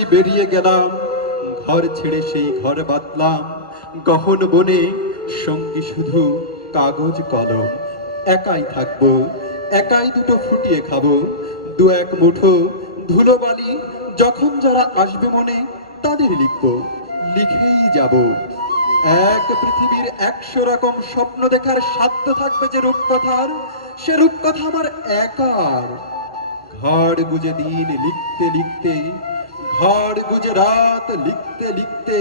তাই বেরিয়ে গেলাম, ঘর ছেড়ে সেই ঘর বাঁধলাম, গহন বনে সঙ্গী শুধু কাগজ কলম। একাই থাকবো, একাই দুটো ফুটিয়ে খাবো, দু এক মুঠো ধুলোবালি, যখন যারা আসবে মনে তাদের লিখবো, লিখেই যাব। এক পৃথিবীর 100 রকম স্বপ্ন দেখার সাধ্য থাকবে যে রূপকথার, সে রূপকথা আমার একার। ঘর গুজে দিন লিখতে লিখতে, ঘর গুজে রাত লিখতে লিখতে,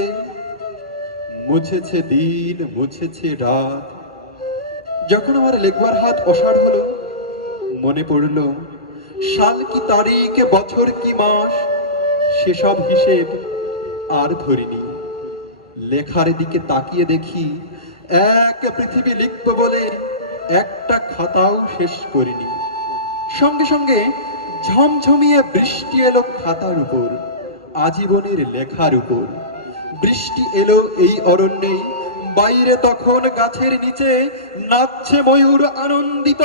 মুছেছে দিন মুছেছে রাত। যখন আমার লেখবার হাত অসাড় হলো, মনে পড়ল সাল কি তারিখ, বছর কি মাস, সেসব হিসেব আর ধরিনি। লেখার দিকে তাকিয়ে দেখি এক পৃথিবী লিখব বলে একটা খাতাও শেষ করিনি। সঙ্গে সঙ্গে ঝমঝমিয়ে বৃষ্টি এলো খাতার উপর, আজীবনের লেখার উপর। বৃষ্টি এলো এই অরণ্যে, বাইরে তখন গাছের নিচে নাচছে ময়ূর আনন্দিত।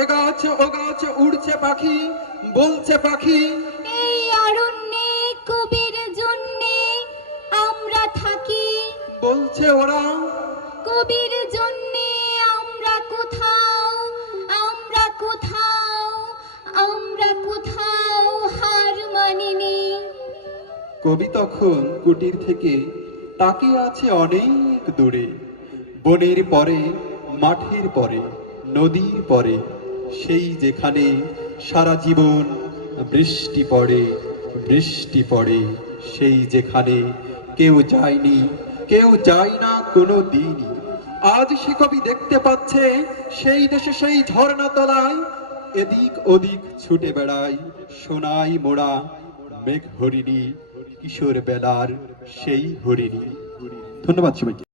এ গাছ ও গাছ উড়ছে পাখি, বলছে পাখি, এই অরণ্যে কবির জন্যে আমরা থাকি। বলছে ওরা, কবির জন্যে আমরা কোথাও, আমরা কোথাও, আমরা কোথাও হার মানিনি। কবি তখন কুটির থেকে তাকিয়ে আছে অনেক দূরে, বনের পরে, মাঠের পরে, নদীর পরে, সেই যেখানে সারা জীবন বৃষ্টি পড়ে, বৃষ্টি পড়ে, সেই যেখানে কেউ যায়নি, কেউ যায় না কোনো দিনই। আজ সে কবি দেখতে পাচ্ছে সেই দেশে সেই ঝর্ণা তলায় এদিক ওদিক ছুটে বেড়ায় সোনাই মোড়া মেঘ হরিণী, কিশোর বেলার সেই হরিণী। ধন্যবাদ সবাইকে।